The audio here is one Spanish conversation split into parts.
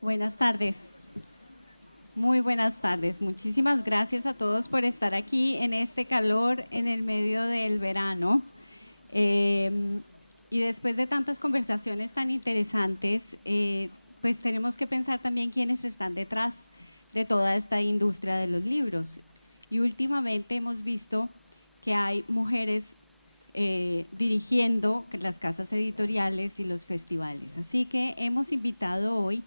Buenas tardes. Muy buenas tardes. Muchísimas gracias a todos por estar aquí en este calor en el medio del verano. Y después de tantas conversaciones tan interesantes, pues tenemos que pensar también quiénes están detrás de toda esta industria de los libros. Y últimamente hemos visto que hay mujeres dirigiendo las casas editoriales y los festivales. Así que hemos invitado hoy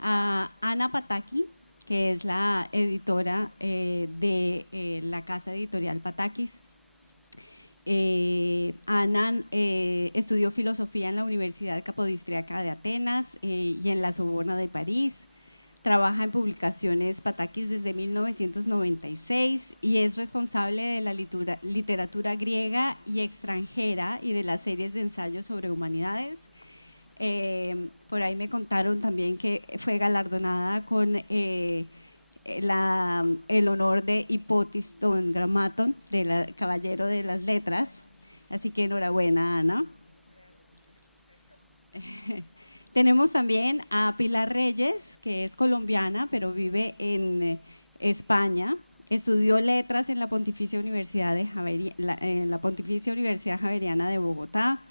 a Ana Pataki, que es la editora de la casa editorial Patakis. Ana estudió filosofía en la Universidad Capodistriaca de Atenas y en la Sorbona de París. Trabaja en publicaciones Patakis desde 1996 y es responsable de la literatura griega y extranjera y de las series de ensayos sobre humanidades. Por ahí me contaron también que fue galardonada con el honor de Hipotiston Grammaton, del Caballero de las Letras. Así que enhorabuena, Ana. Tenemos también a Pilar Reyes, que es colombiana, pero vive en España. Estudió letras en la Pontificia Universidad Javeriana de Bogotá.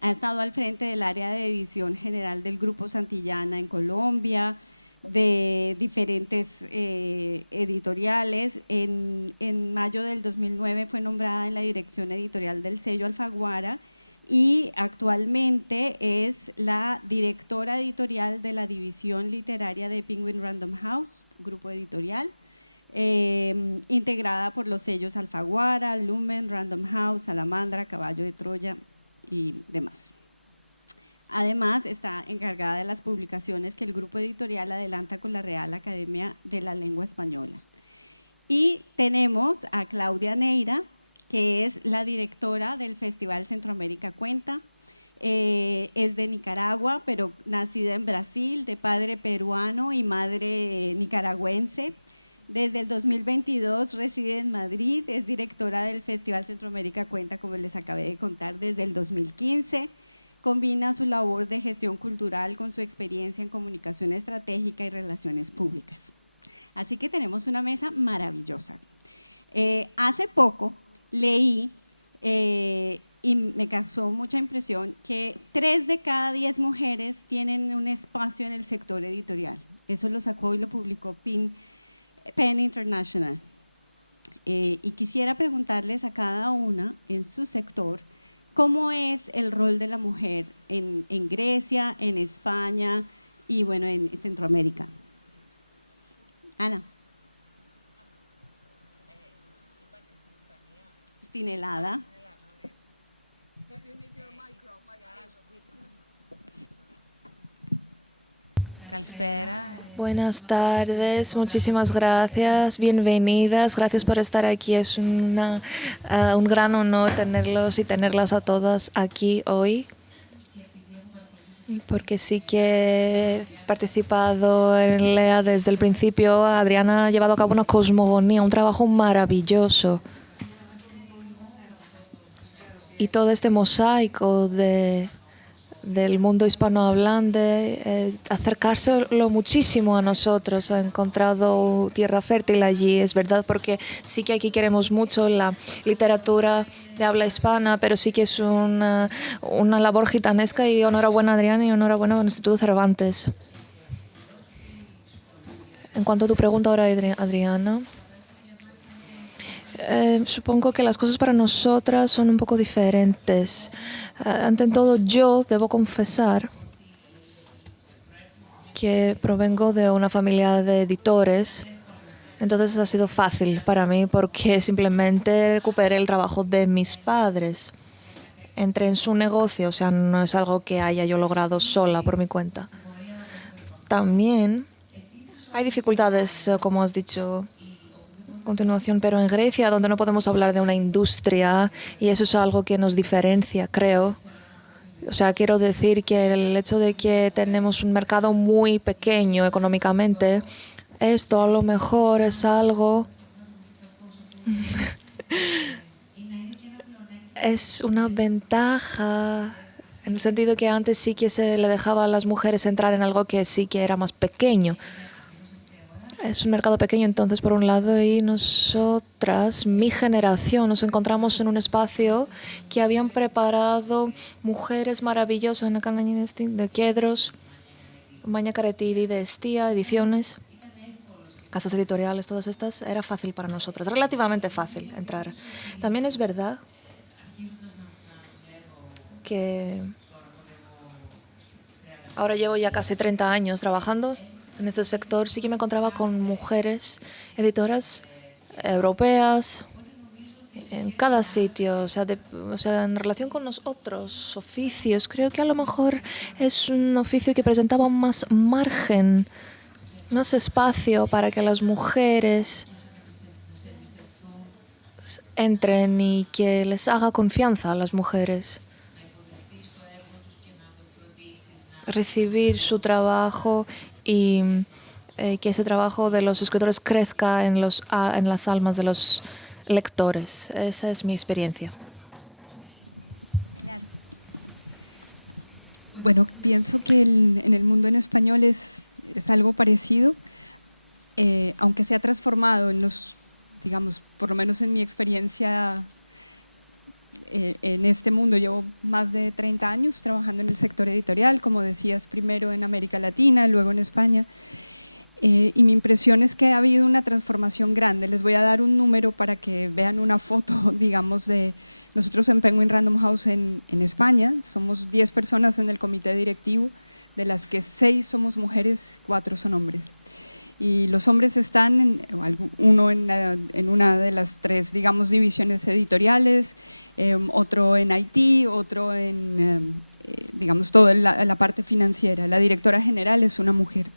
Ha estado al frente del área de edición general del Grupo Santillana en Colombia, de diferentes editoriales. En mayo del 2009 fue nombrada en la dirección editorial del sello Alfaguara y actualmente es la directora editorial de la división literaria de Penguin Random House, grupo editorial, integrada por los sellos Alfaguara, Lumen, Random House, Salamandra, Caballo de Troya y demás. Además, está encargada de las publicaciones que el grupo editorial adelanta con la Real Academia de la Lengua Española. Y tenemos a Claudia Neira, que es la directora del Festival Centroamérica Cuenta. Es de Nicaragua, pero nacida en Brasil, de padre peruano y madre nicaragüense. Desde el 2022 reside en Madrid, es directora del Festival Centroamérica Cuenta, como les acabé de contar, desde el 2015. Combina su labor de gestión cultural con su experiencia en comunicación estratégica y relaciones públicas. Así que tenemos una mesa maravillosa. Hace poco leí y me causó mucha impresión que 3 de cada 10 mujeres tienen un espacio en el sector editorial. Eso lo sacó y lo publicó PEN International. Y quisiera preguntarles a cada una en su sector cómo es el rol de la mujer en Grecia, en España y bueno, en Centroamérica. Ana. Στην Ελλάδα. Buenas tardes, muchísimas gracias, bienvenidas, gracias por estar aquí. Es un gran honor tenerlos y tenerlas a todas aquí hoy, porque sí que he participado en LEA desde el principio. Adriana ha llevado a cabo una cosmogonía, un trabajo maravilloso. Y todo este mosaico del mundo hispanohablante, acercárselo muchísimo a nosotros. Ha encontrado tierra fértil allí, es verdad, porque sí que aquí queremos mucho la literatura de habla hispana, pero sí que es una labor gitanesca. Y enhorabuena, Adriana, y enhorabuena al Instituto Cervantes. En cuanto a tu pregunta ahora, Adriana, supongo que las cosas para nosotras son un poco diferentes. Ante todo, yo debo confesar que provengo de una familia de editores, entonces ha sido fácil para mí porque simplemente recuperé el trabajo de mis padres. Entré en su negocio, o sea, no es algo que haya yo logrado sola por mi cuenta. También hay dificultades, como has dicho a continuación, pero en Grecia, donde no podemos hablar de una industria, y eso es algo que nos diferencia, creo. O sea, quiero decir que el hecho de que tenemos un mercado muy pequeño económicamente, esto a lo mejor es algo es una ventaja en el sentido que antes sí que se le dejaba a las mujeres entrar en algo que sí que era más pequeño. Es un mercado pequeño, entonces, por un lado, y nosotras, mi generación, nos encontramos en un espacio que habían preparado mujeres maravillosas en la de Quedros, Maña Caretidi de Estía, ediciones, casas editoriales, todas estas. Era fácil para nosotras, relativamente fácil entrar. También es verdad que ahora llevo ya casi 30 años trabajando en este sector. Sí que me encontraba con mujeres editoras europeas en cada sitio, o sea, en relación con los otros oficios, creo que a lo mejor es un oficio que presentaba más margen, más espacio para que las mujeres entren y que les haga confianza a las mujeres. Recibir su trabajo y que ese trabajo de los escritores crezca en las almas de los lectores. Esa es mi experiencia. Claro. Bueno, pienso que en el mundo en español es algo parecido, aunque se ha transformado en los, digamos, por lo menos en mi experiencia en este mundo. Llevo más de 30 años trabajando en el sector editorial, como decías, primero en América Latina, luego en España. Y mi impresión es que ha habido una transformación grande. Les voy a dar un número para que vean una foto, digamos, de nosotros en Penguin Random House en España. Somos 10 personas en el comité directivo, de las que 6 somos mujeres, 4 son hombres. Y los hombres están, uno en una de las 3, digamos, divisiones editoriales, otro en IT, otro en, digamos, toda la parte financiera. La directora general es una mujer.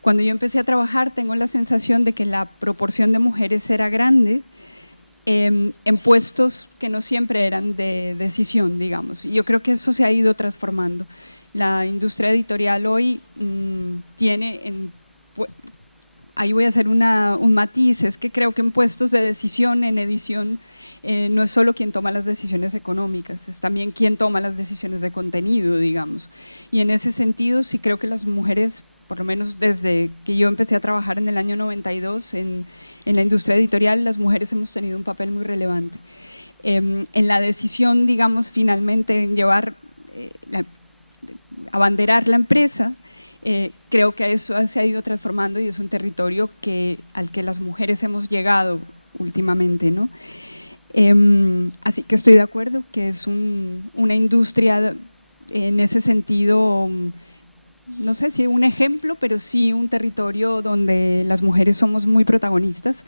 Cuando yo empecé a trabajar, tengo la sensación de que la proporción de mujeres era grande en puestos que no siempre eran de decisión, digamos. Y yo creo que eso se ha ido transformando. La industria editorial hoy tiene, ahí voy a hacer un matiz, es que creo que en puestos de decisión, en edición, no es solo quien toma las decisiones económicas, es también quien toma las decisiones de contenido, digamos. Y en ese sentido sí creo que las mujeres, por lo menos desde que yo empecé a trabajar en el año 92 en la industria editorial, las mujeres hemos tenido un papel muy relevante. En la decisión, digamos, finalmente en llevar, abanderar la empresa, creo que eso se ha ido transformando y es un territorio al que las mujeres hemos llegado últimamente, ¿no? Así que estoy de acuerdo que es una industria en ese sentido, no sé si un ejemplo, pero sí un territorio donde las mujeres somos muy protagonistas,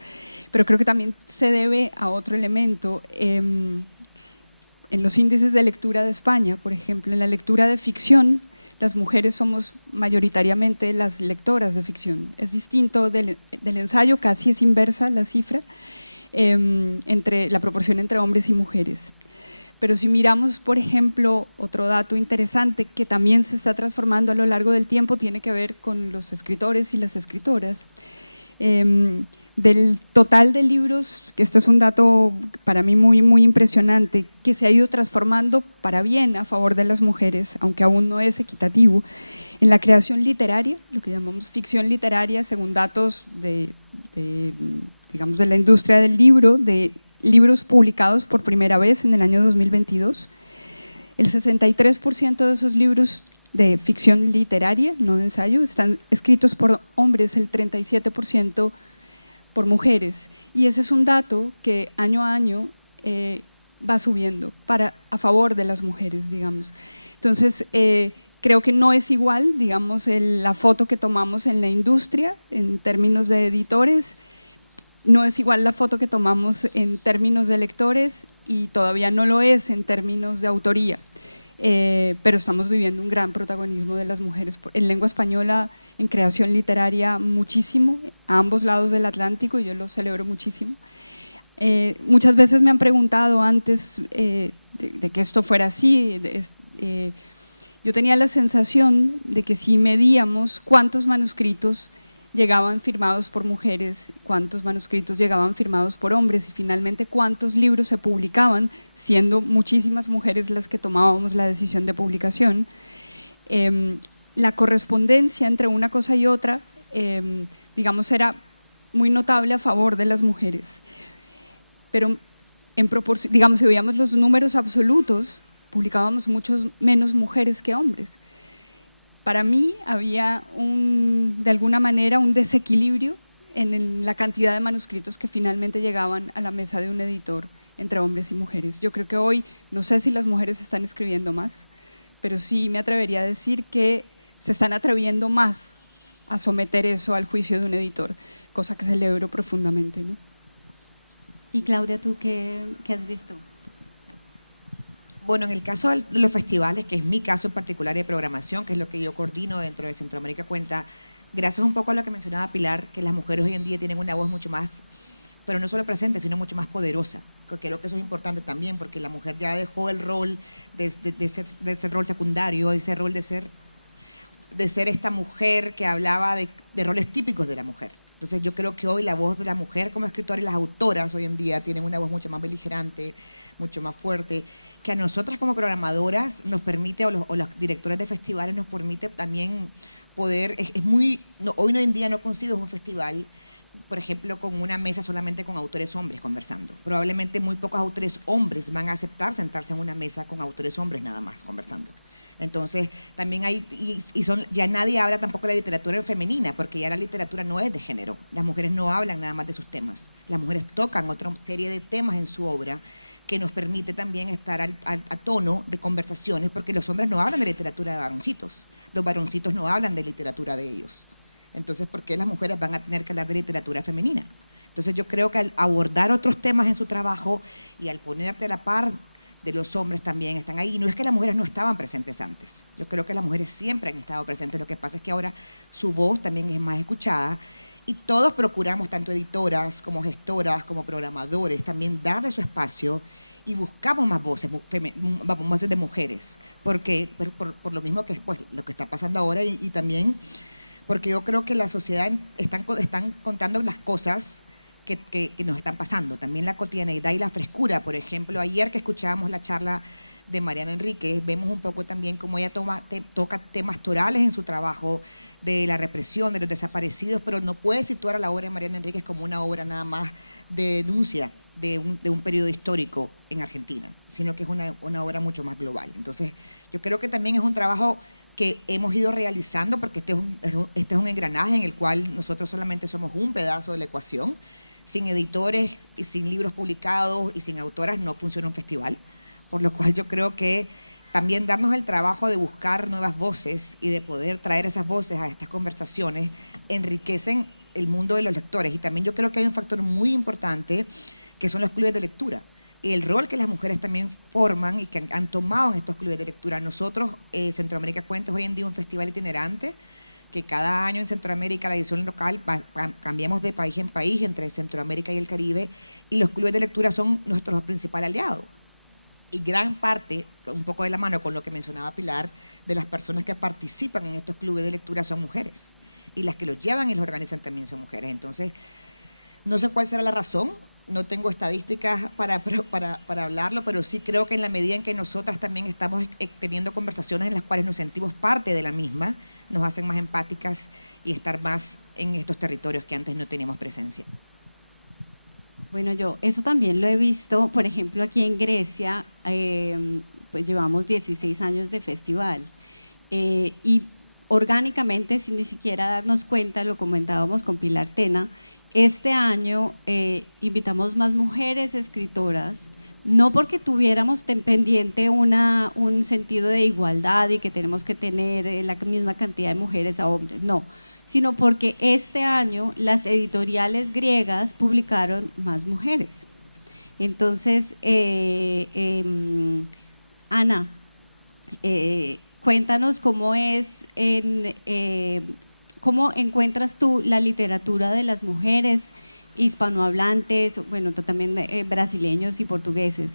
pero creo que también se debe a otro elemento. En los índices de lectura de España, por ejemplo, en la lectura de ficción, las mujeres somos mayoritariamente las lectoras de ficción. Es distinto del ensayo, casi es inversa la cifra, entre la proporción entre hombres y mujeres. Pero si miramos, por ejemplo, otro dato interesante que también se está transformando a lo largo del tiempo, tiene que ver con los escritores y las escritoras. Del total de libros, que este es un dato para mí muy, muy impresionante, que se ha ido transformando para bien a favor de las mujeres, aunque aún no es equitativo, en la creación literaria, lo que llamamos ficción literaria, según datos digamos, de la industria del libro, de libros publicados por primera vez en el año 2022. El 63% de esos libros de ficción literaria, no de ensayo, están escritos por hombres, el 37% por mujeres. Y ese es un dato que año a año va subiendo a favor de las mujeres, digamos. Entonces, creo que no es igual, digamos, la foto que tomamos en la industria en términos de editores, no es igual la foto que tomamos en términos de lectores y todavía no lo es en términos de autoría, pero estamos viviendo un gran protagonismo de las mujeres en lengua española, en creación literaria muchísimo, a ambos lados del Atlántico, y yo lo celebro muchísimo. Muchas veces me han preguntado antes de que esto fuera así, yo tenía la sensación de que si medíamos cuántos manuscritos llegaban firmados por mujeres, cuántos manuscritos llegaban firmados por hombres y finalmente cuántos libros se publicaban, siendo muchísimas mujeres las que tomábamos la decisión de publicación. La correspondencia entre una cosa y otra, digamos, era muy notable a favor de las mujeres. Pero en proporción, digamos, si veíamos los números absolutos, publicábamos muchos menos mujeres que hombres. Para mí había de alguna manera un desequilibrio en la cantidad de manuscritos que finalmente llegaban a la mesa de un editor entre hombres y mujeres. Yo creo que hoy, no sé si las mujeres están escribiendo más, pero sí me atrevería a decir que se están atreviendo más a someter eso al juicio de un editor, cosa que celebro profundamente, ¿no? Y Claudia, ¿tú qué has visto? Bueno, en el caso de los festivales, que es mi caso en particular de programación, que es lo que yo coordino dentro de Centroamérica Cuenta, gracias un poco a lo que mencionaba Pilar, que las mujeres hoy en día tienen una voz mucho más, pero no solo presente, sino mucho más poderosa. Creo que eso es importante también, porque la mujer ya dejó el rol de ser rol secundario, ese rol de ser esta mujer que hablaba de roles típicos de la mujer. Entonces yo creo que hoy la voz de la mujer como escritora y las autoras hoy en día tienen una voz mucho más beligerante, mucho más fuerte, que a nosotras como programadoras nos permite, o los directores de festivales nos permite también poder, hoy en día no concibes un festival, por ejemplo, con una mesa solamente con autores hombres conversando. Probablemente muy pocos autores hombres van a aceptar sentarse en una mesa con autores hombres nada más conversando. Entonces, también hay, ya nadie habla tampoco de la literatura femenina, porque ya la literatura no es de género. Las mujeres no hablan nada más de sus temas. Las mujeres tocan otra serie de temas en su obra que nos permite también estar a tono de conversaciones, porque los hombres no hablan de literatura de varoncitos. Los varoncitos no hablan de literatura de ellos. Entonces, ¿por qué las mujeres van a tener que hablar de literatura femenina? Entonces, yo creo que al abordar otros temas en su trabajo y al ponerte a la par de los hombres también están ahí. Y no es que las mujeres no estaban presentes antes. Yo creo que las mujeres siempre han estado presentes. Lo que pasa es que ahora su voz también es más escuchada y todos procuramos, tanto editoras como gestoras, como programadores, también darle su espacio y buscamos más voces de mujeres. Porque, por lo mismo que es pues, lo que está pasando ahora y también porque yo creo que la sociedad están contando las cosas que nos están pasando. También la cotidianeidad y la frescura. Por ejemplo, ayer que escuchábamos la charla de Mariana Enríquez, vemos un poco también cómo ella toca temas torales en su trabajo, de la represión, de los desaparecidos, pero no puede situar a la obra de Mariana Enríquez como una obra nada más de denuncia de un periodo histórico en Argentina, sino que es una obra mucho más global. Entonces, yo creo que también es un trabajo que hemos ido realizando, porque este es un engranaje en el cual nosotros solamente somos un pedazo de la ecuación. Sin editores y sin libros publicados y sin autoras no funciona un festival, por lo cual yo creo que también darnos el trabajo de buscar nuevas voces y de poder traer esas voces a estas conversaciones enriquecen el mundo de los lectores. Y también yo creo que hay un factor muy importante que son los clubes de lectura y el rol que las mujeres también forman y que han tomado en estos clubes de lectura. Nosotros, Centroamérica Cuenta, es hoy en día un festival itinerante que cada año en Centroamérica, la edición local, cambiamos de país en país entre Centroamérica y el Caribe, y los clubes de lectura son nuestro principal aliado. Y gran parte, un poco de la mano con lo que mencionaba Pilar, de las personas que participan en estos clubes de lectura son mujeres. Y las que los llevan y los organizan también son mujeres. Entonces, no sé cuál será la razón, no tengo estadísticas para hablarlo, pero sí creo que en la medida en que nosotras también estamos teniendo conversaciones en las cuales nos sentimos parte de la misma, nos hacen más empáticas y estar más en estos territorios que antes no teníamos presencia. Bueno, yo eso también lo he visto, por ejemplo, aquí en Grecia, pues llevamos 16 años de festival y orgánicamente, sin ni siquiera darnos cuenta, lo comentábamos con Pilar Tena, este año invitamos más mujeres escritoras, no porque tuviéramos pendiente un sentido de igualdad y que tenemos que tener la misma cantidad de mujeres a hombres, no, sino porque este año las editoriales griegas publicaron más mujeres. Entonces, Ana, cuéntanos cómo es, cómo encuentras tú la literatura de las mujeres hispanohablantes, bueno, también brasileños y portugueses.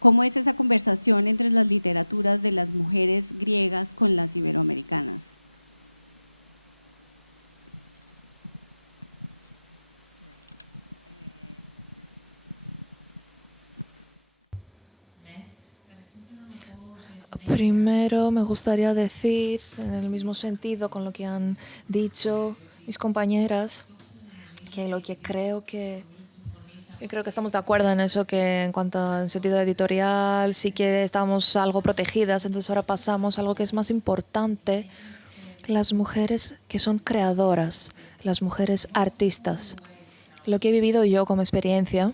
¿Cómo es esa conversación entre las literaturas de las mujeres griegas con las iberoamericanas? Primero me gustaría decir, en el mismo sentido con lo que han dicho mis compañeras, que lo que creo que estamos de acuerdo en eso, que en cuanto al sentido editorial sí que estamos algo protegidas, entonces ahora pasamos a algo que es más importante, las mujeres que son creadoras, las mujeres artistas. Lo que he vivido yo como experiencia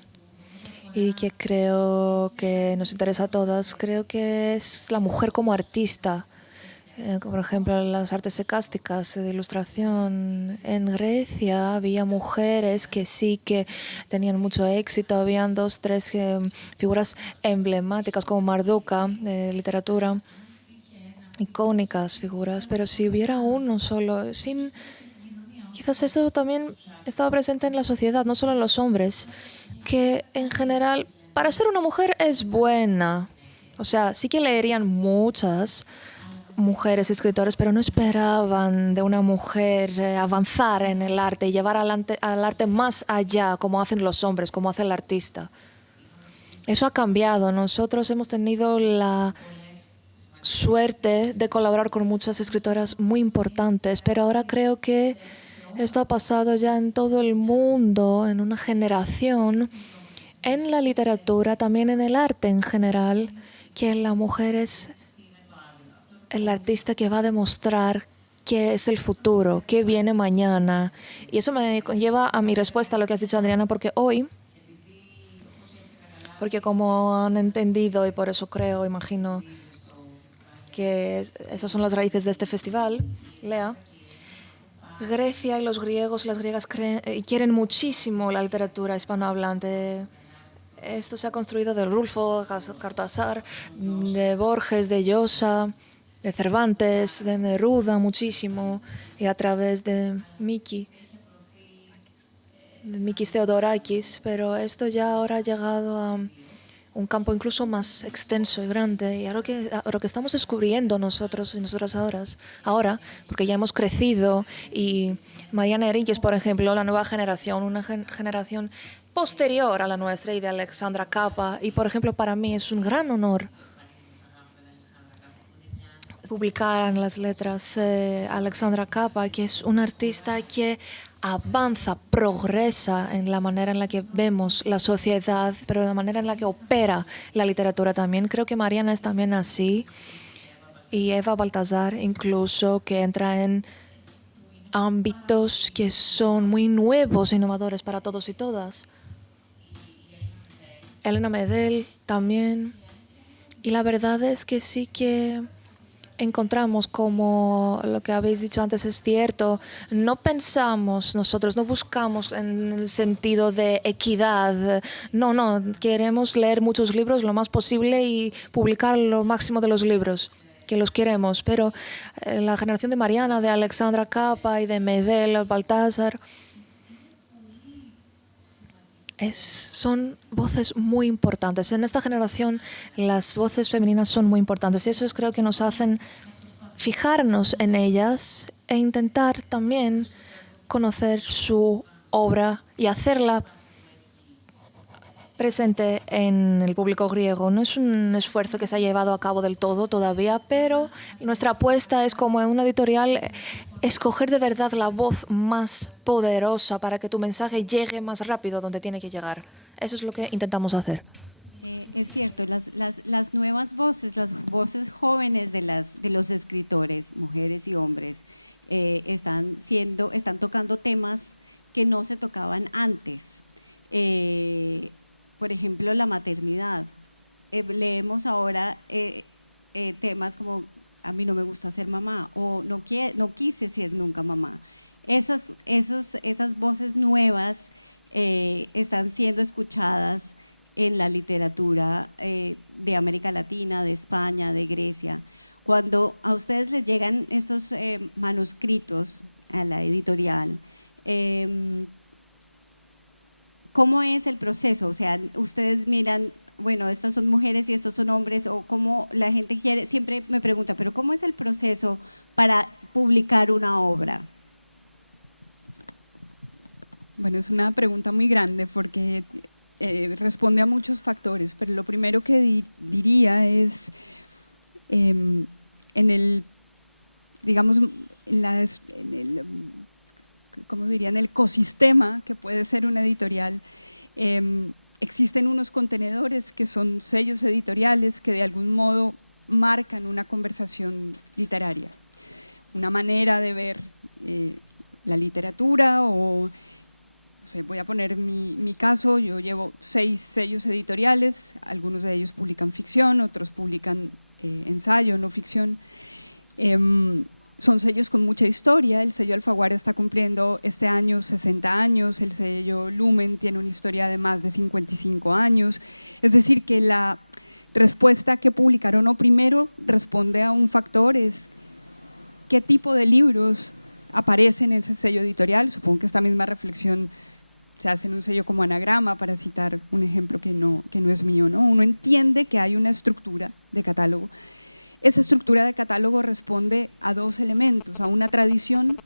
y que creo que nos interesa a todas, creo que es la mujer como artista. Por ejemplo, las artes ecásticas de ilustración. En Grecia había mujeres que sí que tenían mucho éxito. Habían 2, 3 figuras emblemáticas como Marduka de literatura, icónicas figuras, pero si hubiera uno solo, quizás eso también estaba presente en la sociedad, no solo en los hombres, que en general para ser una mujer es buena. O sea, sí que leerían muchas mujeres escritoras, pero no esperaban de una mujer avanzar en el arte y llevar al arte más allá, como hacen los hombres, como hace el artista. Eso ha cambiado. Nosotros hemos tenido la suerte de colaborar con muchas escritoras muy importantes, pero ahora creo que esto ha pasado ya en todo el mundo, en una generación, en la literatura, también en el arte en general, que la mujer es el artista que va a demostrar qué es el futuro, qué viene mañana. Y eso me lleva a mi respuesta a lo que has dicho, Adriana, porque como han entendido, y por eso creo, imagino, que esas son las raíces de este festival, Lea, Grecia y los griegos y las griegas quieren muchísimo la literatura hispanohablante. Esto se ha construido de Rulfo, Cortázar, de Borges, de Llosa, de Cervantes, de Neruda muchísimo, y a través de Mikis Theodorakis, pero esto ya ahora ha llegado a un campo incluso más extenso y grande, y ahora que estamos descubriendo nosotros y nosotras ahora, porque ya hemos crecido, y Mariana Enríquez, por ejemplo, la nueva generación, una generación posterior a la nuestra, y de Alexandra Capa, y por ejemplo para mí es un gran honor publicar en las letras Alexandra Capa, que es una artista que avanza, progresa en la manera en la que vemos la sociedad, pero en la manera en la que opera la literatura también. Creo que Mariana es también así, y Eva Baltasar incluso, que entra en ámbitos que son muy nuevos e innovadores para todos y todas. Elena Medel también. Y la verdad es que sí que encontramos, como lo que habéis dicho antes es cierto, no pensamos nosotros, no buscamos en el sentido de equidad, no, queremos leer muchos libros lo más posible y publicar lo máximo de los libros que los queremos, pero la generación de Mariana, de Alexandra Capa y de Medel, Baltasar, son voces muy importantes. En esta generación las voces femeninas son muy importantes, y eso creo que nos hacen fijarnos en ellas e intentar también conocer su obra y hacerla presente en el público griego. No es un esfuerzo que se ha llevado a cabo del todo todavía, pero nuestra apuesta es, como en una editorial, escoger de verdad la voz más poderosa para que tu mensaje llegue más rápido donde tiene que llegar. Eso es lo que intentamos hacer. Es cierto, las nuevas voces, las voces jóvenes de los escritores, mujeres y hombres, están tocando temas que no se tocaban antes. Por ejemplo, la maternidad. Leemos ahora temas como a mí no me gusta ser mamá, o no quise ser nunca mamá. Esas voces nuevas están siendo escuchadas en la literatura de América Latina, de España, de Grecia. Cuando a ustedes les llegan estos manuscritos a la editorial, ¿cómo es el proceso? O sea, ustedes miran, bueno, estas son mujeres y estos son hombres, o cómo la gente quiere, siempre me pregunta, pero ¿cómo es el proceso para publicar una obra? Bueno, es una pregunta muy grande porque responde a muchos factores, pero lo primero que diría es en el, digamos, ¿cómo diría? En el ecosistema que puede ser una editorial, existen unos contenedores que son sellos editoriales que de algún modo marcan una conversación literaria, una manera de ver la literatura o… O sea, voy a poner mi caso, yo llevo 6 sellos editoriales, algunos de ellos publican ficción, otros publican ensayo, no ficción. Son sellos con mucha historia, el sello Alfaguara está cumpliendo este año 60 años, el sello Lumen tiene una historia de más de 55 años, es decir que la respuesta que publicaron o primero responde a un factor, es qué tipo de libros aparecen en ese sello editorial. Supongo que esta misma reflexión se hace en un sello como Anagrama, para citar un ejemplo que no es mío, ¿no? Uno entiende que hay una estructura de catálogo. Esa estructura de catálogo responde a 2 elementos, a una tradición.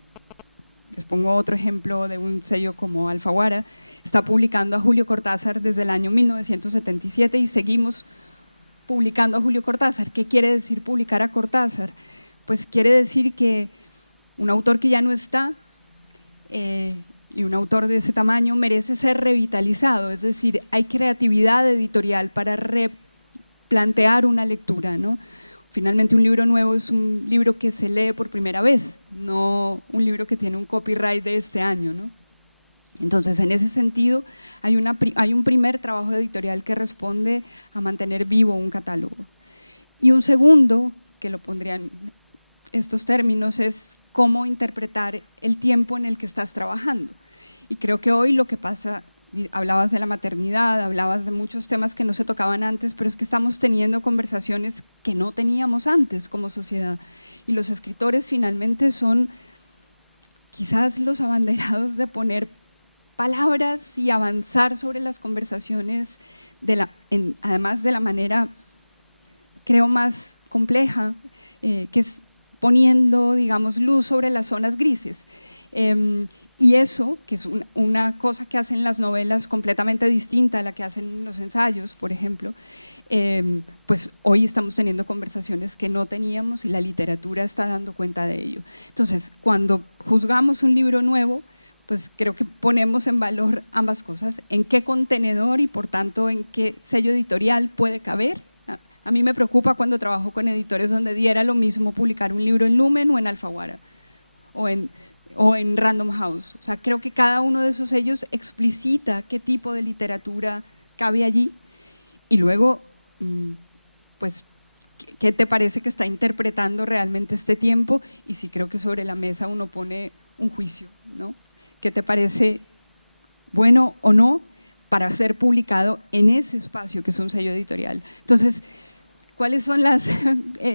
Les pongo otro ejemplo de un sello como Alfaguara, está publicando a Julio Cortázar desde el año 1977 y seguimos publicando a Julio Cortázar. ¿Qué quiere decir publicar a Cortázar? Pues quiere decir que un autor que ya no está y un autor de ese tamaño merece ser revitalizado, es decir, hay creatividad editorial para replantear una lectura, ¿no? Finalmente un libro nuevo es un libro que se lee por primera vez, no un libro que tiene un copyright de este año, ¿no? Entonces, en ese sentido, hay un primer trabajo editorial que responde a mantener vivo un catálogo. Y un segundo, que lo pondrían estos términos, es cómo interpretar el tiempo en el que estás trabajando. Y creo que hoy lo que pasa, hablabas de la maternidad, hablabas de muchos temas que no se tocaban antes, pero es que estamos teniendo conversaciones que no teníamos antes como sociedad. Y los escritores finalmente son quizás los abanderados de poner palabras y avanzar sobre las conversaciones, además de la manera, creo, más compleja, que es poniendo, digamos, luz sobre las zonas grises. Y eso, que es una cosa que hacen las novelas completamente distinta a la que hacen los ensayos, por ejemplo, pues hoy estamos teniendo conversaciones que no teníamos y la literatura está dando cuenta de ello. Entonces, cuando juzgamos un libro nuevo, pues creo que ponemos en valor ambas cosas, en qué contenedor y por tanto en qué sello editorial puede caber. A mí me preocupa cuando trabajo con editores donde diera lo mismo publicar un libro en Lumen o en Alfaguara o en Random House. O sea, creo que cada uno de esos sellos explicita qué tipo de literatura cabe allí y luego, pues, ¿qué te parece que está interpretando realmente este tiempo? Y sí creo que sobre la mesa uno pone un juicio, ¿no? ¿Qué te parece bueno o no para ser publicado en ese espacio que es un sello editorial? Entonces, ¿cuáles son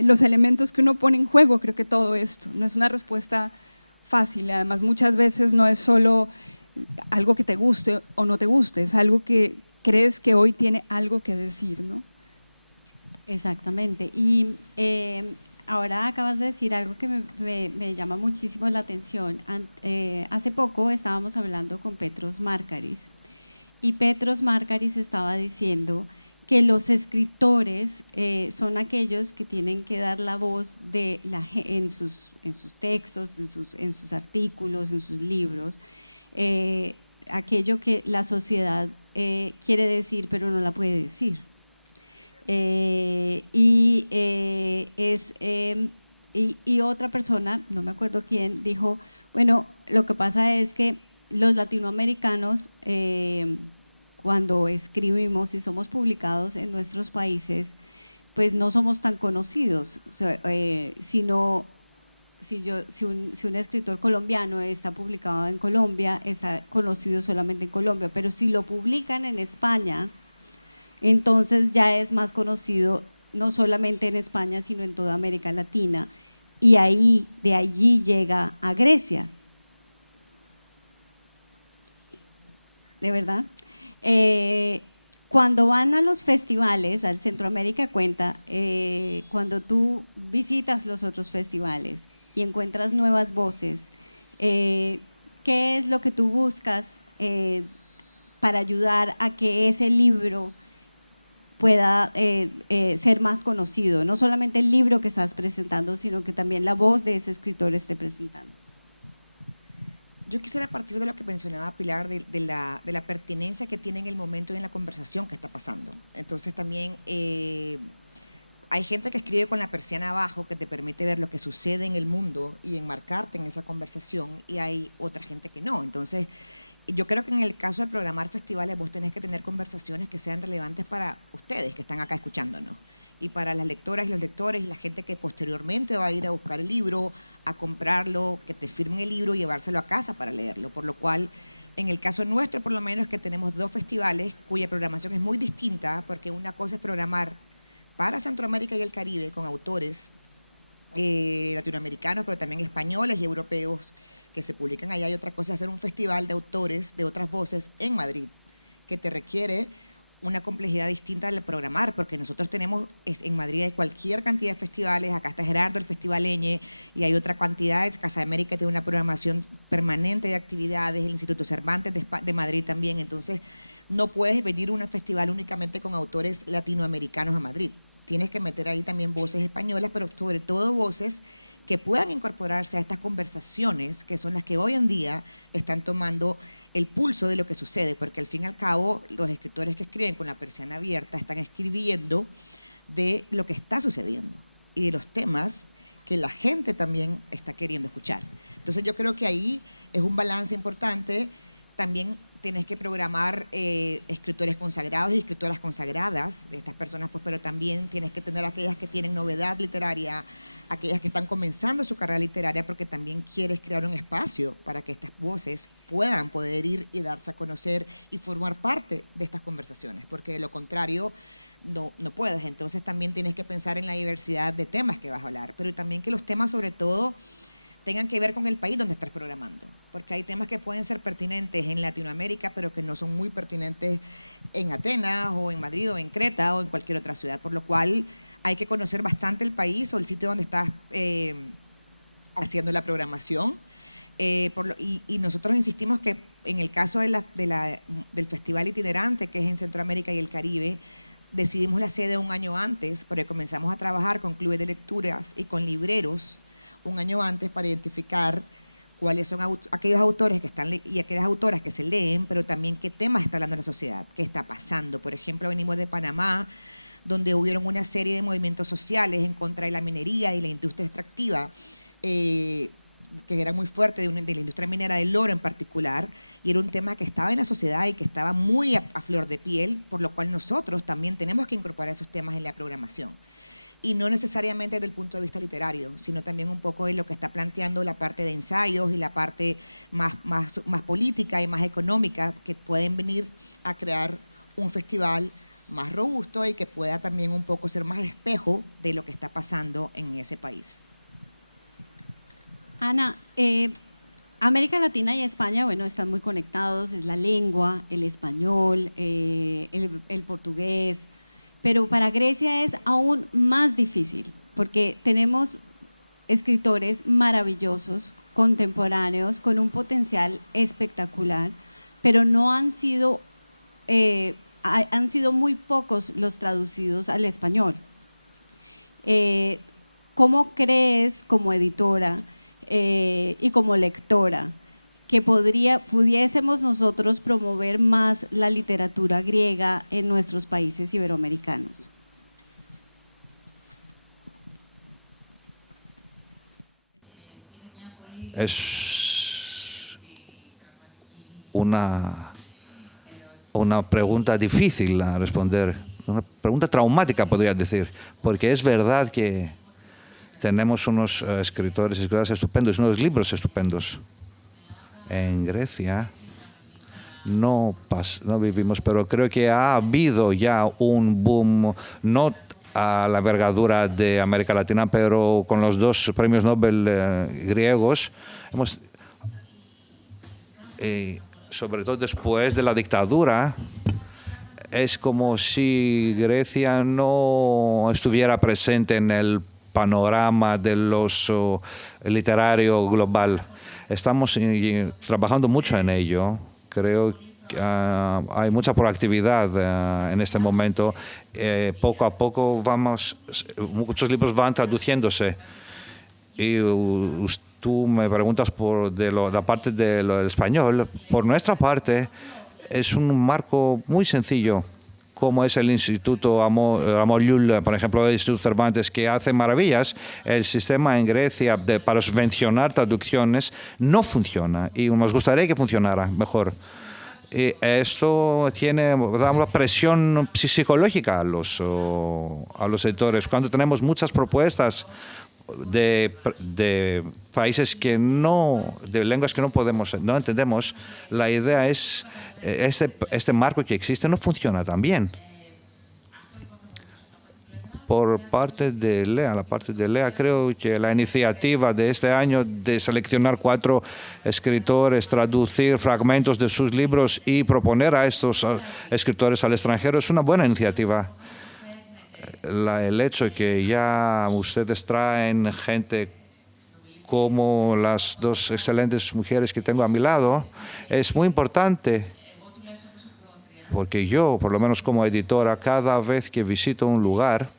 los elementos que uno pone en juego? Creo que todo esto, no es una respuesta fácil, además muchas veces no es solo algo que te guste o no te guste, es algo que crees que hoy tiene algo que decir, ¿no? Exactamente, y ahora acabas de decir algo que me llama muchísimo la atención. Hace poco estábamos hablando con Petros Markaris y Petros Markaris estaba diciendo que los escritores son aquellos que tienen que dar la voz en sus textos, en sus artículos, en sus libros, aquello que la sociedad quiere decir pero no la puede decir. Y otra persona, no me acuerdo quién, dijo, bueno, lo que pasa es que los latinoamericanos cuando escribimos y somos publicados en nuestros países, pues no somos tan conocidos, o sea, si un escritor colombiano está publicado en Colombia, está conocido solamente en Colombia, pero si lo publican en España, entonces ya es más conocido no solamente en España, sino en toda América Latina, y de allí llega a Grecia. ¿De verdad? Cuando van a los festivales, al Centroamérica Cuenta, cuando tú visitas los otros festivales y encuentras nuevas voces, ¿qué es lo que tú buscas para ayudar a que ese libro pueda ser más conocido, no solamente el libro que estás presentando, sino que también la voz de ese escritor esté presentando. Yo quisiera partir de lo que mencionaba Pilar, de la pertinencia que tiene en el momento y en la conversación que está pasando. Entonces también hay gente que escribe con la persiana abajo que te permite ver lo que sucede en el mundo y enmarcarte en esa conversación, y hay otra gente que no. Entonces, yo creo que en el caso de programar festivales vos tenés que tener conversaciones que sean relevantes para ustedes que están acá escuchándonos, y para las lectoras y los lectores y la gente que posteriormente va a ir a buscar el libro, a comprarlo, que te firmen el libro y llevárselo a casa para leerlo. Por lo cual, en el caso nuestro, por lo menos, que tenemos 2 festivales cuya programación es muy distinta, porque una cosa es programar para Centroamérica y el Caribe con autores latinoamericanos, pero también españoles y europeos que se publican allá, y otra cosa es hacer un festival de autores de otras voces en Madrid, que te requiere una complejidad distinta al programar, porque nosotros tenemos en Madrid hay cualquier cantidad de festivales, acá está Gerardo, el Festival Eñe, y hay otra cantidad, Casa de América tiene una programación permanente de actividades, el Instituto Cervantes de Madrid también. Entonces no puedes venir a un festival únicamente con autores latinoamericanos a Madrid, tienes que meter ahí también voces españolas, pero sobre todo voces que puedan incorporarse a estas conversaciones, que son las que hoy en día están tomando el pulso de lo que sucede, porque al fin y al cabo los escritores que escriben con la persiana abierta están escribiendo de lo que está sucediendo y de los temas que la gente también está queriendo escuchar. Entonces yo creo que ahí es un balance importante. También tienes que programar escritores consagrados y escritoras consagradas de estas personas, pues, pero también tienes que tener aquellas que tienen novedad literaria, aquellas que están comenzando su carrera literaria, porque también quieres crear un espacio para que estas voces puedan poder ir y darse a conocer y formar parte de estas conversaciones, porque de lo contrario no puedes. Entonces también tienes que pensar en la diversidad de temas que vas a hablar, pero también que los temas sobre todo tengan que ver con el país donde estás programando, porque hay temas que pueden ser pertinentes en Latinoamérica, pero que no son muy pertinentes en Atenas o en Madrid o en Creta o en cualquier otra ciudad, por lo cual hay que conocer bastante el país o el sitio donde estás haciendo la programación. Y nosotros insistimos que en el caso del Festival Itinerante, que es en Centroamérica y el Caribe, decidimos la sede un año antes, porque comenzamos a trabajar con clubes de lecturas y con libreros un año antes para identificar cuáles son aquellos autores que están y aquellas autoras que se leen, pero también qué temas está hablando la sociedad, qué está pasando. Por ejemplo, venimos de Panamá, donde hubieron una serie de movimientos sociales en contra de la minería y la industria extractiva, que era muy fuerte, de la industria minera del oro en particular, y era un tema que estaba en la sociedad y que estaba muy a flor de piel, por lo cual nosotros también tenemos que incorporar esos temas en la programación. Y no necesariamente desde el punto de vista literario, sino también un poco en lo que está planteando la parte de ensayos y la parte más política y más económica, que pueden venir a crear un festival más robusto y que pueda también un poco ser más espejo de lo que está pasando en ese país. Ana, América Latina y España, bueno, están muy conectados, es la lengua, el español, el portugués, pero para Grecia es aún más difícil, porque tenemos escritores maravillosos, contemporáneos, con un potencial espectacular, pero no han sido muy pocos los traducidos al español. ¿Cómo crees, como editora y como lectora, que pudiésemos nosotros promover más la literatura griega en nuestros países iberoamericanos? Es una pregunta difícil a responder, una pregunta traumática podría decir, porque es verdad que tenemos unos escritores y escritoras estupendos, unos libros estupendos. En Grecia no vivimos, pero creo que ha habido ya un boom, no a la envergadura de América Latina, pero con los 2 premios Nobel griegos, sobre todo después de la dictadura, es como si Grecia no estuviera presente en el panorama de los literario global. Estamos trabajando mucho en ello. Creo hay mucha proactividad en este momento. Poco a poco muchos libros van traduciéndose. Y tú me preguntas por la parte del español. Por nuestra parte, es un marco muy sencillo, como es el Instituto Ramón Llull, por ejemplo, el Instituto Cervantes, que hace maravillas. El sistema en Grecia para subvencionar traducciones no funciona y nos gustaría que funcionara mejor. Y esto da una presión psicológica a los editores. Cuando tenemos muchas propuestas de países de lenguas que no entendemos, la idea es este marco que existe no funciona tan bien. Por parte de Lea, creo que la iniciativa de este año de seleccionar 4 escritores, traducir fragmentos de sus libros y proponer a estos escritores al extranjero es una buena iniciativa. El hecho de que ya ustedes traen gente como las 2 excelentes mujeres que tengo a mi lado es muy importante, porque yo, por lo menos como editora, cada vez que visito un lugar,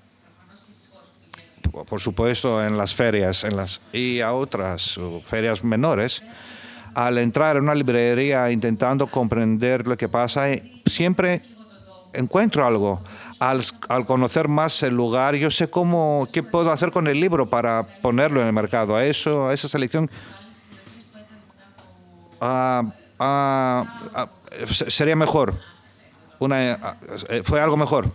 por supuesto en las ferias y a otras ferias menores, al entrar en una librería intentando comprender lo que pasa, siempre encuentro algo. Al conocer más el lugar, yo sé qué puedo hacer con el libro para ponerlo en el mercado. A esa selección sería mejor. Fue algo mejor.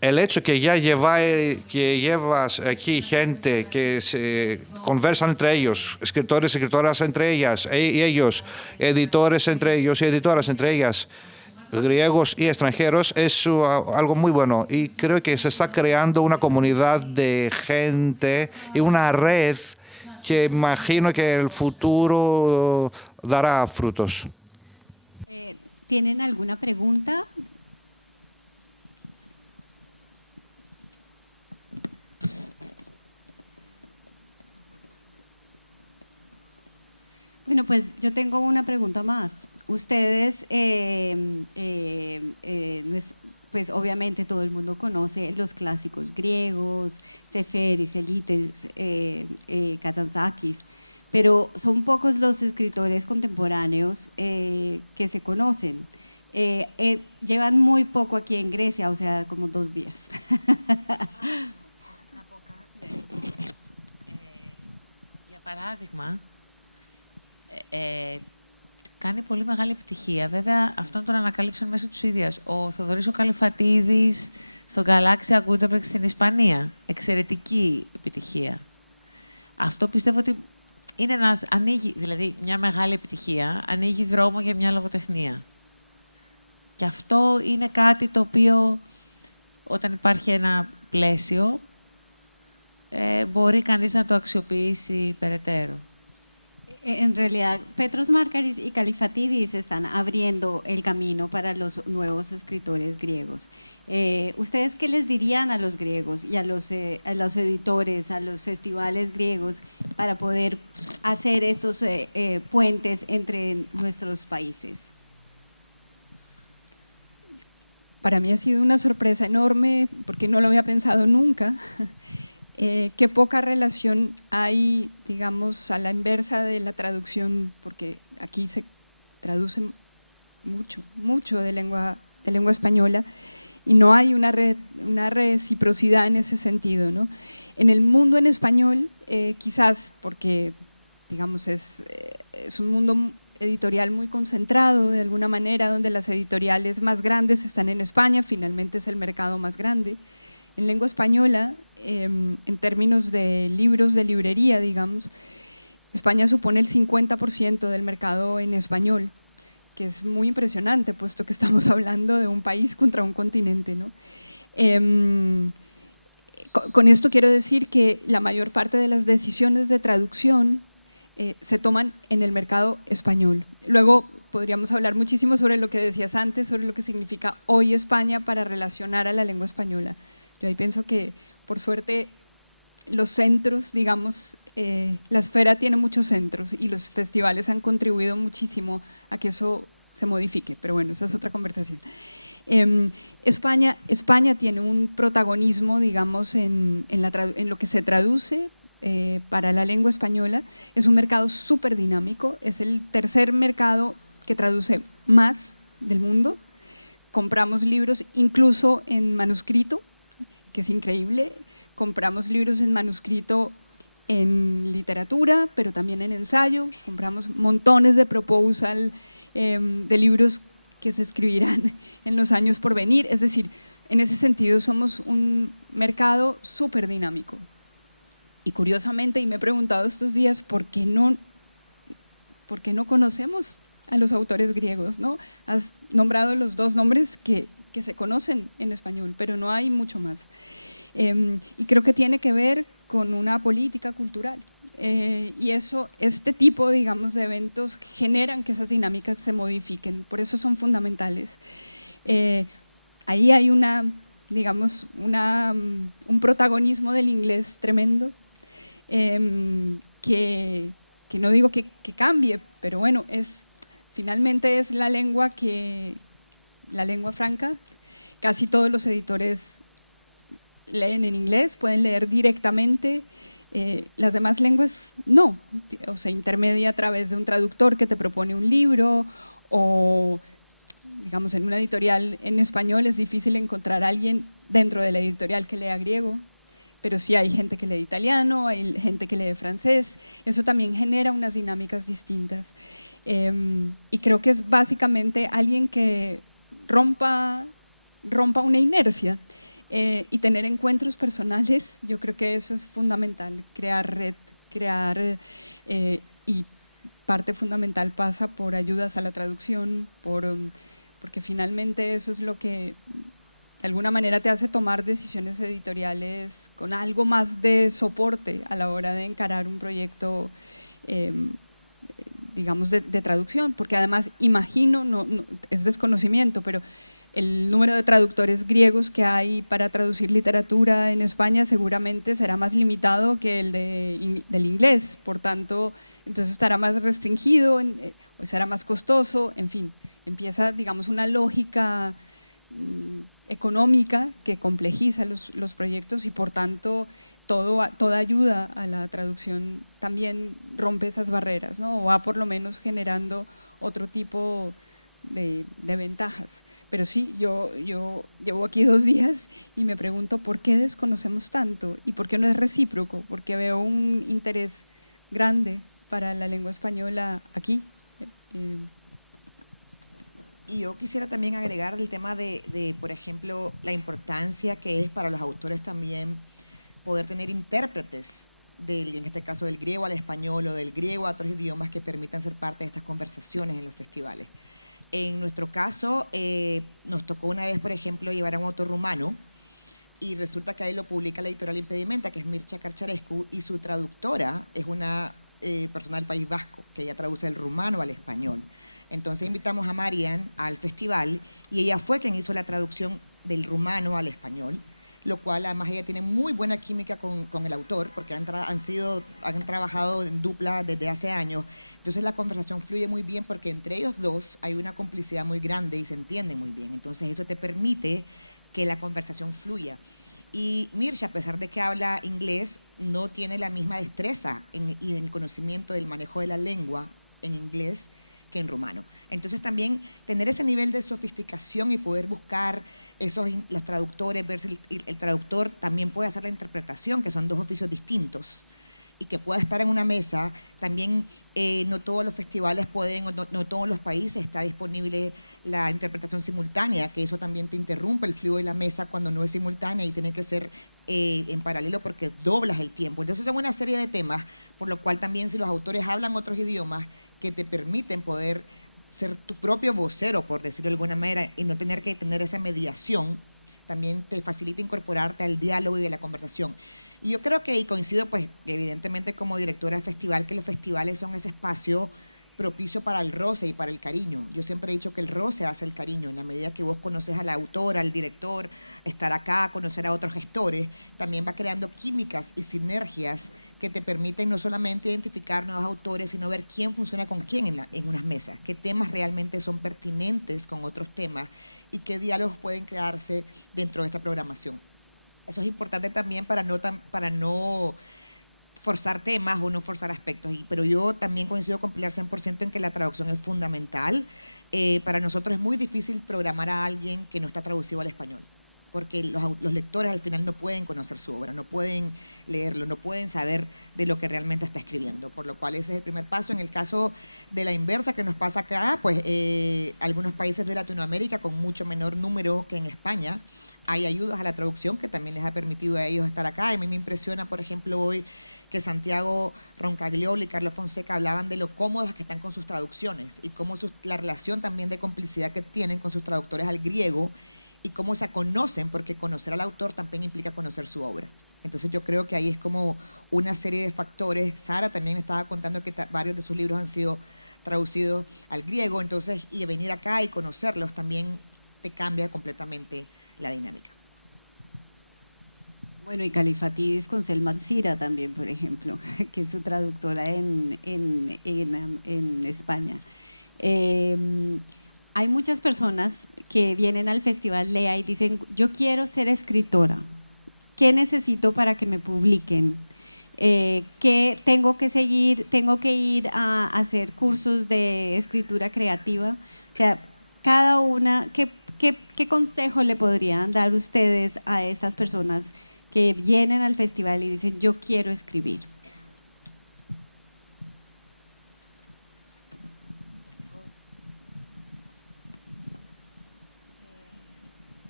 El hecho que llevas aquí gente que se conversan entre ellos, escritores y escritoras entre ellas, y ellos, editores entre ellos y editoras entre ellas, griegos y extranjeros, es algo muy bueno. Y creo que se está creando una comunidad de gente y una red que imagino que en el futuro dará frutos. ¿Tienen alguna pregunta? Bueno, pues yo tengo una pregunta más. Ustedes, pues obviamente todo el mundo conoce los clásicos griegos, Seferis, Elites, Kazantzakis, pero son pocos los escritores contemporáneos que se conocen. Llevan muy poco aquí en Grecia, o sea, como 2 días. Για παράδειγμα, κάνει πολύ μεγάλη επιτυχία. Βέβαια, αυτόν τον ανακαλύψαν μέσω της ίδιας. Ο Θοδωρής ο Καλυφατίδης στον Galaxia Gutenberg στην Ισπανία. Εξαιρετική επιτυχία. Αυτό πιστεύω ότι είναι ανοίγει, δηλαδή μια μεγάλη επιτυχία, ανοίγει δρόμο για μια λογοτεχνία. Και αυτό είναι κάτι το οποίο, όταν υπάρχει ένα πλαίσιο, μπορεί κανείς να το αξιοποιήσει περαιτέρω. En realidad, Petros Markaris y Kalifatidis están abriendo el camino para los nuevos escritores griegos. ¿Ustedes qué les dirían a los griegos y a los editores, a los festivales griegos para poder hacer estos puentes entre nuestros países? Para mí ha sido una sorpresa enorme, porque no lo había pensado nunca. Qué poca relación hay, digamos, a la inversa de la traducción, porque aquí se traduce mucho de lengua española y no hay una reciprocidad en ese sentido, ¿no? En el mundo en español, quizás porque, digamos, es un mundo editorial muy concentrado de alguna manera, donde las editoriales más grandes están en España, finalmente es el mercado más grande. En lengua española, en términos de libros de librería, digamos, España supone el 50% del mercado en español, que es muy impresionante, puesto que estamos hablando de un país contra un continente, ¿no? Con esto quiero decir que la mayor parte de las decisiones de traducción se toman en el mercado español. Luego podríamos hablar muchísimo sobre lo que decías antes, sobre lo que significa hoy España para relacionar a la lengua española. Yo ahí pienso que, por suerte, los centros, digamos, la esfera tiene muchos centros y los festivales han contribuido muchísimo a que eso se modifique, pero bueno, esa es otra conversación. España tiene un protagonismo, digamos, en lo que se traduce para la lengua española. Es un mercado súper dinámico, es el tercer mercado que traduce más del mundo. Compramos libros incluso en manuscrito, que es increíble. Compramos libros en manuscrito en literatura, pero también en ensayo. Compramos montones de proposal de libros que se escribirán en los años por venir. Es decir, en ese sentido somos un mercado súper dinámico. Y curiosamente, y me he preguntado estos días, ¿por qué no conocemos a los autores griegos, ¿no? Has nombrado los dos nombres que se conocen en español, pero no hay mucho más. Y creo que tiene que ver con una política cultural. Y este tipo, digamos, de eventos generan que esas dinámicas se modifiquen, por eso son fundamentales. Ahí hay un protagonismo del inglés tremendo, que no digo que cambie, pero bueno, finalmente es la lengua franca. Casi todos los editores leen en inglés, pueden leer directamente. Las demás lenguas no, o se intermedia a través de un traductor que te propone un libro, o digamos en una editorial en español es difícil encontrar a alguien dentro de la editorial que lea griego, pero sí hay gente que lee italiano, hay gente que lee francés. Eso también genera unas dinámicas distintas. Y creo que es básicamente alguien que rompa una inercia. Y tener encuentros personales, yo creo que eso es fundamental, crear red, y parte fundamental pasa por ayudas a la traducción, porque finalmente eso es lo que de alguna manera te hace tomar decisiones editoriales con algo más de soporte a la hora de encarar un proyecto, digamos, de traducción, porque además imagino, no, es desconocimiento, pero el número de traductores griegos que hay para traducir literatura en España seguramente será más limitado que el del inglés, por tanto, entonces estará más restringido, o será más costoso, en fin, empieza, digamos, una lógica económica que complejiza los proyectos y por tanto toda ayuda a la traducción también rompe esas barreras, ¿no? O va por lo menos generando otro tipo de ventajas. Pero sí, yo llevo aquí 2 días y me pregunto por qué desconocemos tanto y por qué no es recíproco, porque veo un interés grande para la lengua española aquí. Y yo quisiera también agregar el tema de, por ejemplo, la importancia que es para los autores también poder tener intérpretes, en este caso del griego al español o del griego a otros idiomas que permitan ser parte de estas conversaciones en los festivales. En nuestro caso, nos tocó una vez, por ejemplo, llevar a un autor rumano y resulta que ahí lo publica la editorial Impedimenta, que es Mircea Carcerescu, y su traductora es una persona del País Vasco, que ella traduce el rumano al español. Entonces invitamos a Marian al festival y ella fue quien hizo la traducción del rumano al español, lo cual además ella tiene muy buena química con el autor, porque han trabajado en dupla desde hace años. Entonces la conversación fluye muy bien porque entre ellos dos hay una complicidad muy grande y se entiende muy bien. Entonces eso te permite que la conversación fluya. Y Mircea, a pesar de que habla inglés, no tiene la misma destreza y el conocimiento del manejo de la lengua en inglés que en rumano. Entonces también tener ese nivel de sofisticación y poder buscar los traductores, ver si el traductor también puede hacer la interpretación, que son 2 oficios distintos, y que pueda estar en una mesa. También no todos los festivales pueden, no todos los países está disponible la interpretación simultánea, que eso también te interrumpe el flujo de la mesa cuando no es simultánea y tiene que ser en paralelo porque doblas el tiempo. Entonces son una serie de temas, por lo cual también si los autores hablan otros idiomas que te permiten poder ser tu propio vocero, por decirlo de alguna manera, y no tener que tener esa mediación, también te facilita incorporarte al diálogo y a la conversación. Y yo creo que, y coincido pues evidentemente como directora de festival, que los festivales son ese espacio propicio para el roce y para el cariño. Yo siempre he dicho que el roce hace el cariño. En la medida que vos conoces al autor, al director, estar acá, conocer a otros gestores, también va creando químicas y sinergias que te permiten no solamente identificar nuevos autores, sino ver quién funciona con quién en unas mesas, qué temas realmente son pertinentes con otros temas y qué diálogos pueden crearse dentro de esta programación. Eso es importante también para no forzar temas o no forzar aspectos. Pero yo también coincido con Pilar 100% en que la traducción es fundamental. Para nosotros es muy difícil programar a alguien que no está traducido al español, porque los lectores al final no pueden conocer su obra, no pueden leerlo, no pueden saber de lo que realmente está escribiendo, por lo cual ese es el primer paso. En el caso de la inversa que nos pasa acá, pues algunos países de Latinoamérica con mucho menor número que en España, hay ayudas a la traducción que también les ha permitido a ellos estar acá. A mí me impresiona, por ejemplo, hoy que Santiago Roncaglioli y Carlos Fonseca hablaban de lo cómodos que están con sus traducciones y cómo la relación también de complicidad que tienen con sus traductores al griego y cómo se conocen, porque conocer al autor también implica conocer su obra. Entonces yo creo que ahí es como una serie de factores. Sara también estaba contando que varios de sus libros han sido traducidos al griego, entonces, y venir acá y conocerlos también te cambia completamente la dinámica. Bueno, y Kalifatidis con Selman Sira también, por ejemplo, que es su traductora en España. Hay muchas personas que vienen al Festival Lea y dicen, yo quiero ser escritora, ¿qué necesito para que me publiquen? ¿Qué tengo que seguir? ¿Tengo que ir a hacer cursos de escritura creativa? O sea, cada una, ¿qué consejo le podrían dar ustedes a estas personas que vienen al festival y dicen, yo quiero escribir?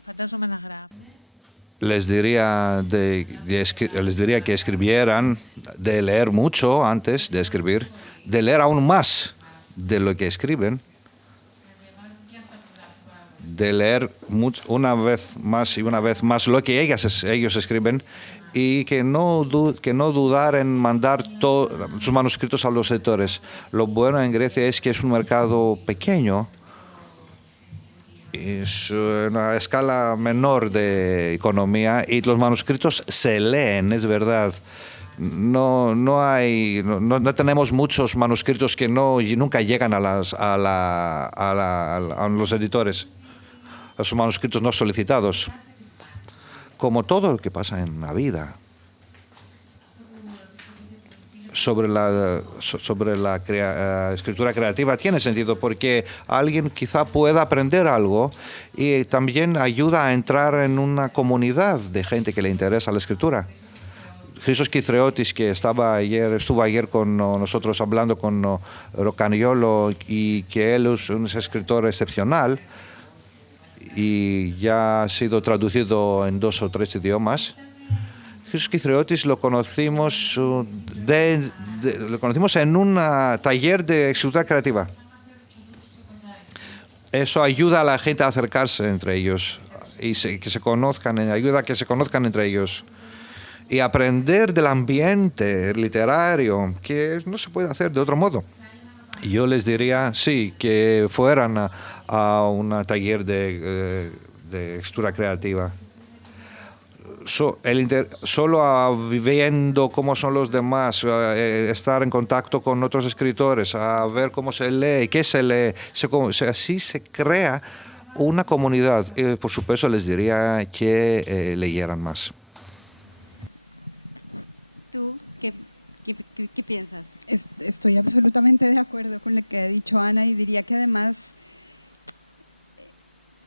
Φαντάζομαι να γράφω. Les diría que escribieran, de leer mucho antes de escribir, de leer aún más de lo que escriben, de leer una vez más y una vez más lo que ellos escriben y que no dudar en mandar sus manuscritos a los editores. Lo bueno en Grecia es que es un mercado pequeño, es una escala menor de economía y los manuscritos se leen, es verdad. No tenemos muchos manuscritos que nunca llegan a los editores, a sus manuscritos no solicitados, como todo lo que pasa en la vida. Sobre la escritura creativa tiene sentido porque alguien quizá pueda aprender algo y también ayuda a entrar en una comunidad de gente que le interesa la escritura. Christos Kythreotis, que estuvo ayer con nosotros hablando con Rocagnolo y que él es un escritor excepcional y ya ha sido traducido en 2 o 3 idiomas. Christos Kythreotis lo conocimos en un taller de escritura creativa. Eso ayuda a la gente a acercarse entre ellos y que se conozcan, ayuda a que se conozcan entre ellos y aprender del ambiente literario, que no se puede hacer de otro modo. Y yo les diría, sí, que fueran a un taller de escritura creativa. Solo viendo cómo son los demás, estar en contacto con otros escritores, a ver cómo se lee, qué se lee, así se crea una comunidad. Por supuesto, les diría que leyeran más. ¿Tú qué piensas? Estoy absolutamente de acuerdo con lo que ha dicho Ana y diría que además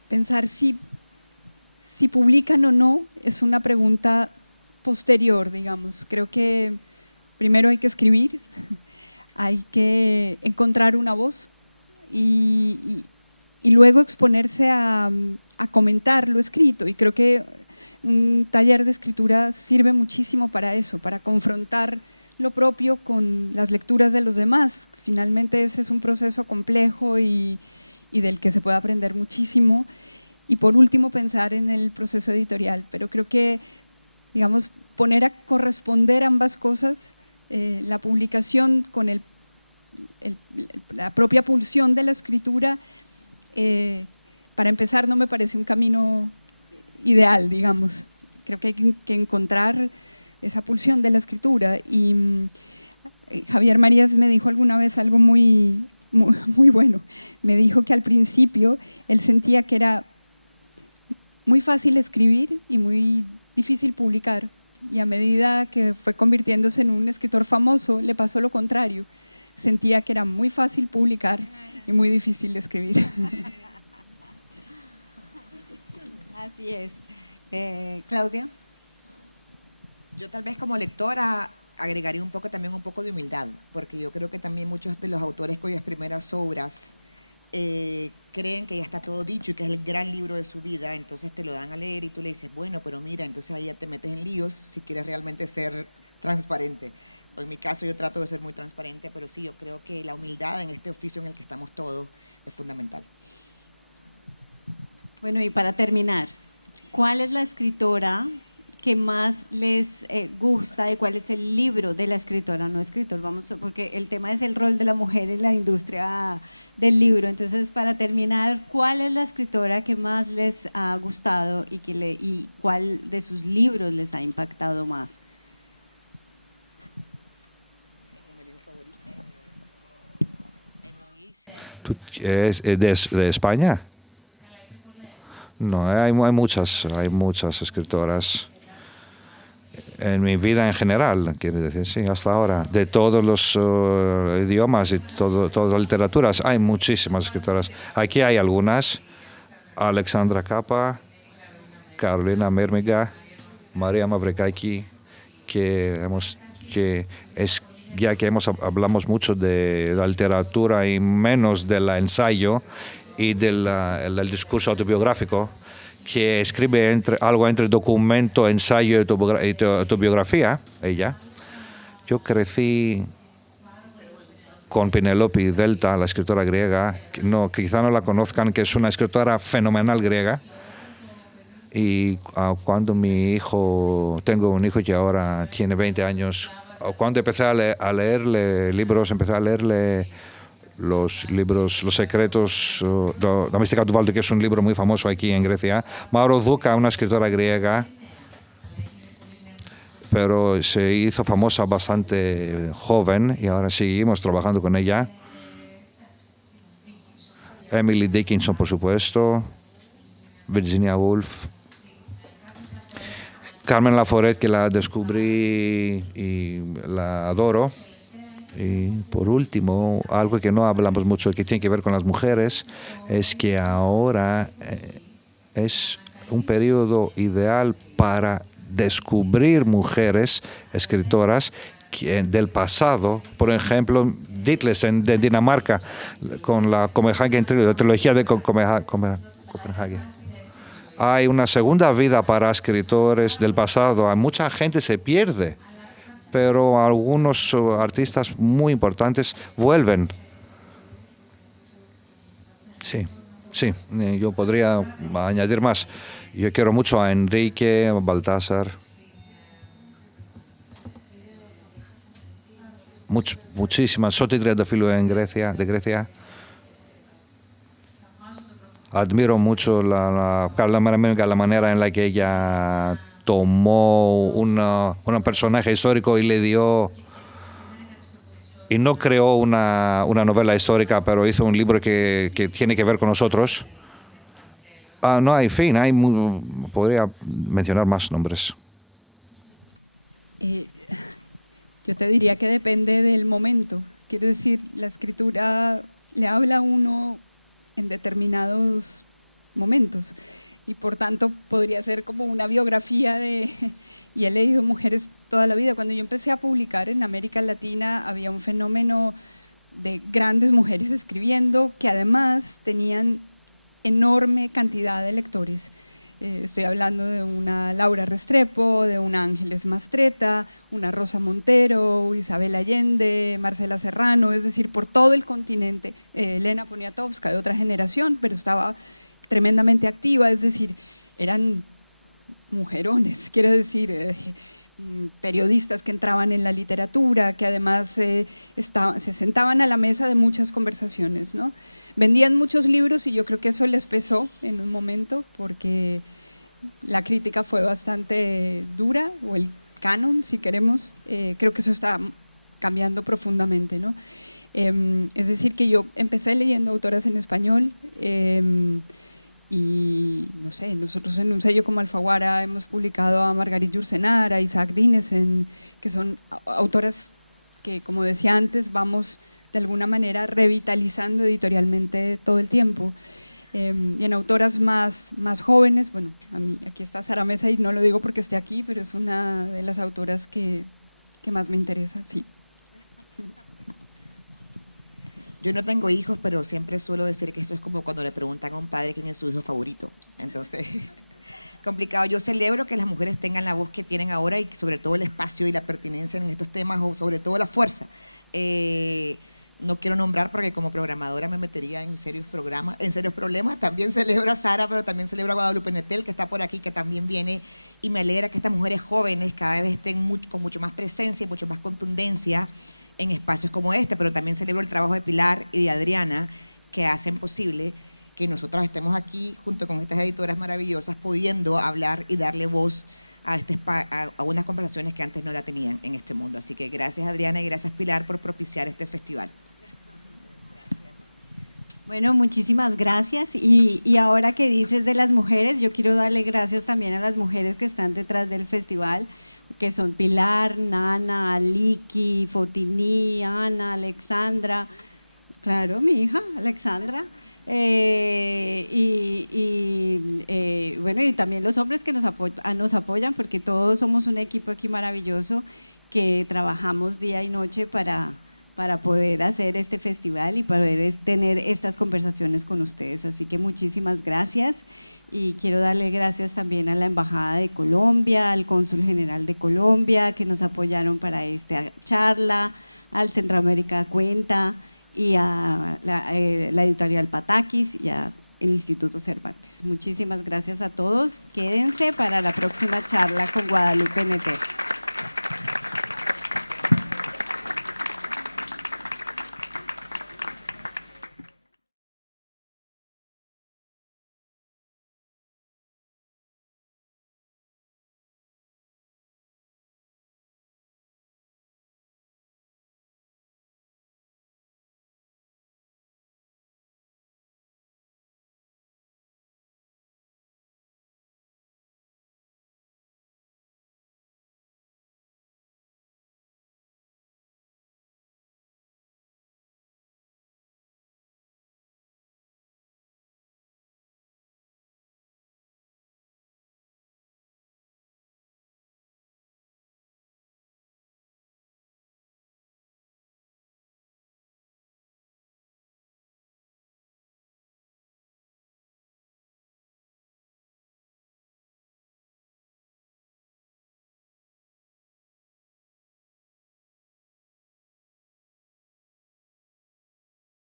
pensar si publican o no es una pregunta posterior, digamos. Creo que primero hay que escribir, hay que encontrar una voz y luego exponerse a comentar lo escrito. Y creo que un taller de escritura sirve muchísimo para eso, para confrontar lo propio con las lecturas de los demás. Finalmente ese es un proceso complejo y del que se puede aprender muchísimo. Y por último, pensar en el proceso editorial. Pero creo que, digamos, poner a corresponder ambas cosas, la publicación con la propia pulsión de la escritura, para empezar no me parece un camino ideal, digamos. Creo que hay que encontrar esa pulsión de la escritura. Y Javier Marías me dijo alguna vez algo muy bueno. Me dijo que al principio él sentía que era muy fácil escribir y muy difícil publicar. Y a medida que fue convirtiéndose en un escritor famoso, le pasó lo contrario. Sentía que era muy fácil publicar y muy difícil escribir. Así es. Claudia. Yo tal vez como lectora agregaría un poco también un poco de humildad, porque yo creo que también muchos de los autores cuyas primeras obras creen que ya está todo dicho y que es el gran libro de su vida, entonces te lo dan a leer y tú le dices, bueno, pero mira, entonces ahí ya te metes en líos si quieres realmente ser transparente. En mi caso yo trato de ser muy transparente, pero sí, yo creo que la humildad en este oficio en el que estamos todos es fundamental. Bueno, y para terminar, ¿cuál es la escritora que más les gusta y cuál es el libro de la escritora, no escritor? Porque el tema es el rol de la mujer en la industria del libro. Entonces, para terminar, ¿cuál es la escritora que más les ha gustado y cuál de sus libros les ha impactado más? ¿Es de España? No, hay muchas escritoras. En mi vida en general, quiero decir, sí, hasta ahora, de todos los idiomas y todas las literaturas, hay muchísimas escritoras. Aquí hay algunas: Alexandra Capa, Carolina Mérmiga, María Mavrekaki, ya que hablamos mucho de la literatura y menos del ensayo y del discurso autobiográfico, que escribe algo entre documento, ensayo y autobiografía, ella. Yo crecí con Penélope Delta, la escritora griega, quizá no la conozcan, que es una escritora fenomenal griega. Y cuando tengo un hijo que ahora tiene 20 años, cuando empecé a leerle libros, empecé a leerle los libros Los secretos de Mística Tuvaldo, que es un libro muy famoso aquí en Grecia. Mauro Duca, una escritora griega, pero se hizo famosa bastante joven y ahora seguimos trabajando con ella. Emily Dickinson, por supuesto, Virginia Woolf, Carmen Laforet, que la descubrí y la adoro. Y por último, algo que no hablamos mucho, que tiene que ver con las mujeres, es que ahora es un periodo ideal para descubrir mujeres escritoras del pasado. Por ejemplo, Ditlevsen de Dinamarca, con la Copenhagen Trilogía, la trilogía de Copenhagen. Hay una segunda vida para escritores del pasado. Mucha gente se pierde, pero algunos artistas muy importantes vuelven. Sí, yo podría añadir más. Yo quiero mucho a Enrique, a Baltasar. Muchísimas. Soti Triantafylou de Grecia. Admiro mucho Carla Mérmiga, la manera en la que ella tomó un personaje histórico y le dio, y no creó una novela histórica, pero hizo un libro que tiene que ver con nosotros. No hay fin, podría mencionar más nombres. Yo te diría que depende del momento. Quiero decir, la escritura le habla a uno en determinados momentos. Y por tanto podría ser como una biografía y he leído mujeres toda la vida. Cuando yo empecé a publicar en América Latina había un fenómeno de grandes mujeres escribiendo que además tenían enorme cantidad de lectores. Estoy hablando de una Laura Restrepo, de una Ángeles Mastretta, una Rosa Montero, Isabel Allende, Marcela Serrano, es decir, por todo el continente. Elena Poniatowska, de otra generación, pero estaba tremendamente activa, es decir, eran mujerones, quiero decir, periodistas que entraban en la literatura, que además se sentaban a la mesa de muchas conversaciones, ¿no? Vendían muchos libros y yo creo que eso les pesó en un momento porque la crítica fue bastante dura, o el canon, si queremos. Creo que eso está cambiando profundamente, ¿no? Es decir, que yo empecé leyendo autoras en español y, no sé, nosotros en un sello como Alfaguara hemos publicado a Margarit Yourcenar, a Isaac Dinesen, que son autoras que, como decía antes, vamos de alguna manera revitalizando editorialmente todo el tiempo. Y en autoras más jóvenes, bueno, aquí está Sara Mesa y no lo digo porque esté aquí, pero es una de las autoras que más me interesa, sí. Yo no tengo hijos, pero siempre suelo decir que eso es como cuando le preguntan a un padre quién es su hijo favorito. Entonces, complicado. Yo celebro que las mujeres tengan la voz que tienen ahora y sobre todo el espacio y la pertinencia en estos temas, o sobre todo la fuerza. No quiero nombrar porque como programadora me metería en serios problemas. También celebro a Sara, pero también celebro a Guadalupe Nettel, que está por aquí, que también viene, y me alegra que estas mujeres jóvenes cada vez estén con mucho más presencia y mucho más contundencia en espacios como este, pero también celebro el trabajo de Pilar y de Adriana, que hacen posible que nosotras estemos aquí junto con estas editoras maravillosas, pudiendo hablar y darle voz a unas conversaciones que antes no la tenían en este mundo. Así que gracias, Adriana, y gracias, Pilar, por propiciar este festival. Bueno, muchísimas gracias. Y ahora que dices de las mujeres, yo quiero darle gracias también a las mujeres que están detrás del festival, que son Pilar, Nana, Aliki, Fotini, Ana, Alexandra, claro, mi hija, Alexandra, bueno, y también los hombres que nos apoyan, porque todos somos un equipo aquí maravilloso que trabajamos día y noche para poder hacer este festival y poder tener estas conversaciones con ustedes. Así que muchísimas gracias. Y quiero darle gracias también a la Embajada de Colombia, al Cónsul General de Colombia, que nos apoyaron para esta charla, al Centroamérica Cuenta y a la editorial Patakis y al Instituto Cervantes. Muchísimas gracias a todos. Quédense para la próxima charla con Guadalupe Nettel.